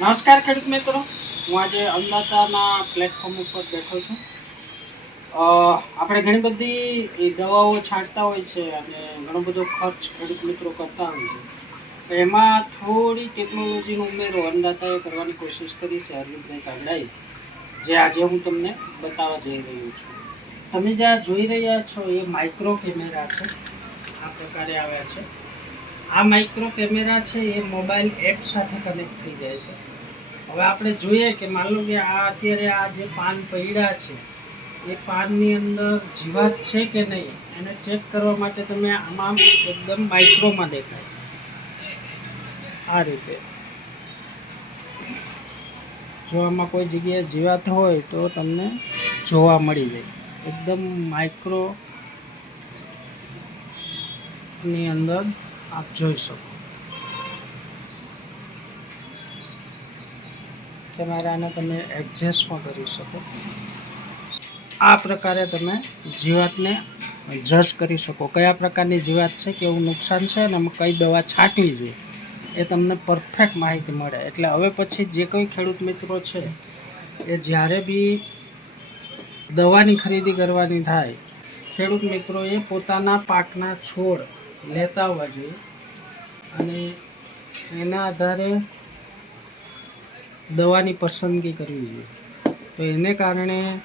નમસ્કાર ખેડૂત મિત્રો. હું આજે અન્નદાતાના પ્લેટફોર્મ ઉપર બેઠો છું. આપણે ઘણી બધી દવાઓ છાંટતા હોય છે અને ઘણો બધો ખર્ચ ખેડૂત મિત્રો કરતા હોય છે. એમાં થોડી ટેકનોલોજીનો ઉમેરો અન્નદાતાએ કરવાની કોશિશ કરી છે હરવિંદભાઈ કાગડાએ જે આજે હું તમને બતાવવા જઈ રહ્યો છું. તમે જે આ જોઈ રહ્યા છો એ માઇક્રો કેમેરા છે. આ પ્રકારે આવ્યા છે. આ માઇક્રો કેમેરા છે, એ મોબાઈલ એપ સાથે કનેક્ટ થઈ જાય છે. હવે આપણે જોઈએ કે માન લો કે આ અત્યારે આ જે પાન પડ્યા છે, એ પાનની અંદર જીવાત છે કે નહીં, એને ચેક કરવા માટે તમે આમાં એકદમ માઇક્રોમાં દેખાય. આ રીતે. જો આમાં કોઈ જગ્યાએ જીવાત હોય તો તમને જોવા મળી જાય. એકદમ માઇક્રો ની અંદર આપ જોઈ શકો. કેમેરાને તમે એડજસ્ટ પણ કરી શકો. આ પ્રકારે તમે જીવાતને જજ કરી શકો. કયા પ્રકારની જીવાત છે, કેવું નુકસાન છે અને કઈ દવા છાંટવી જોઈએ, એ તમને પરફેક્ટ માહિતી મળે. એટલે હવે પછી જે કોઈ ખેડૂત મિત્રો છે, એ જ્યારે બી દવાની ખરીદી કરવાની થાય, ખેડૂત મિત્રોએ પોતાના પાકના છોડ લેતા હોવા જોઈએ. અને એના આધારે દવાની પસંદગી કરવી જોઈએ. તો એને કારણે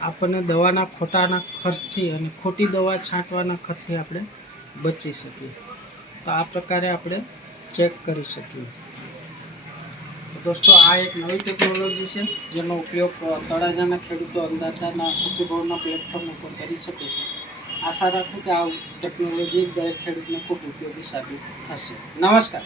આપણને દવાના ખોટાના ખર્ચથી અને ખોટી દવા છાંટવાના ખર્ચથી આપણે બચી શકીએ. તો આ પ્રકારે આપણે ચેક કરી શકીએ. દોસ્તો, આ એક નવી ટેકનોલોજી છે, જેનો ઉપયોગ તળાજાના ખેડૂતો અંદાજાના સુખીભાવના પ્લેટફોર્મ ઉપર કરી શકે છે. આશા રાખું કે આ ટેકનોલોજી દરેક ખેડૂતને ખૂબ ઉપયોગી સાબિત થશે. નમસ્કાર.